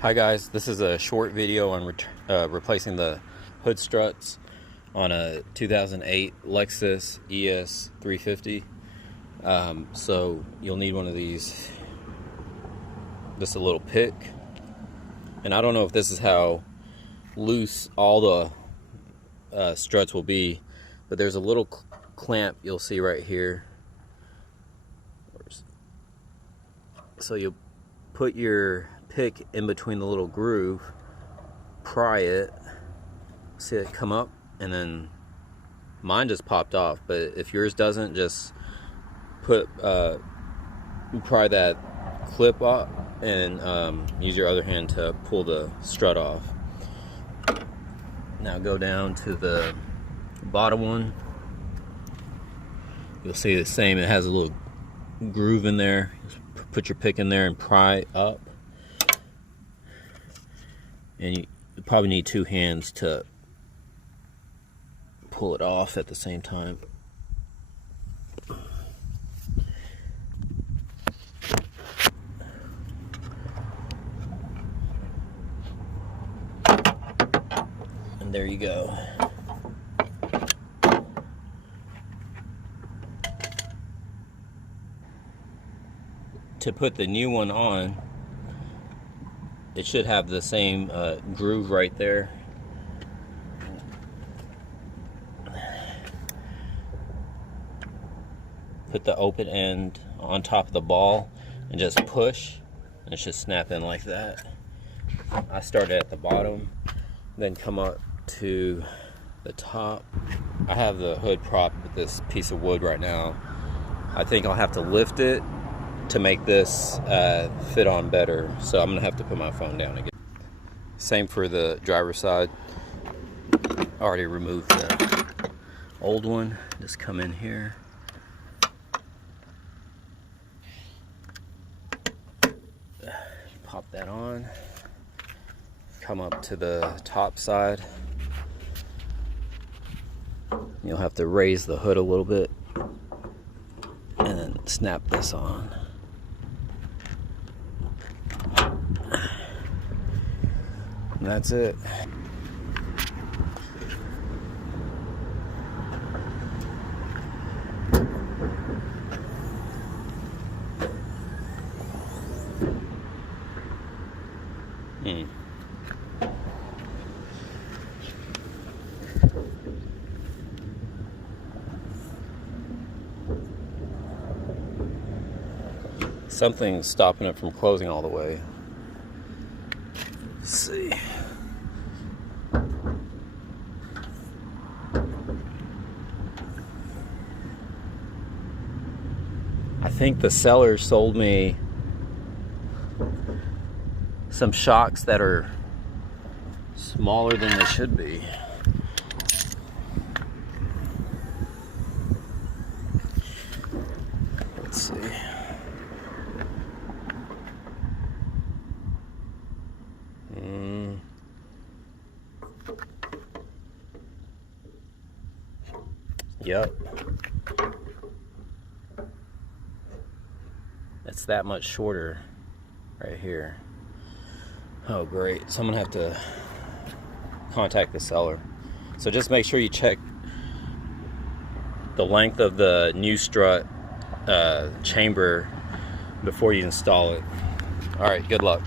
Hi guys, this is a short video on replacing the hood struts on a 2008 Lexus ES350. So you'll need one of these, just a little pick. And I don't know if this is how loose all the struts will be, but there's a little clamp you'll see right here. So you'll put your pick in between the little groove, pry it, see it come up, and then mine just popped off, but if yours doesn't, just pry that clip off and use your other hand to pull the strut off. Now go down to the bottom one. You'll see the same, it has a little groove in there. Just put your pick in there and pry up. And you probably need two hands to pull it off at the same time. And there you go. To put the new one on, it should have the same groove right there. Put the open end on top of the ball and just push, and it should snap in like that. I started at the bottom, then come up to the top. I have the hood propped with this piece of wood right now. I think I'll have to lift it to make this fit on better, so I'm gonna have to put my phone down again. Same for the driver's side. I already removed the old one. Just come in here, pop that on, come up to the top side. You'll have to raise the hood a little bit and then snap this on. And that's it. Something's stopping it from closing all the way. Let's see. I think the seller sold me some shocks that are smaller than they should be. Let's see. Yep. It's that much shorter right here. Oh great, so I'm gonna have to contact the seller. So just make sure you check the length of the new strut chamber before you install it. All right, good luck.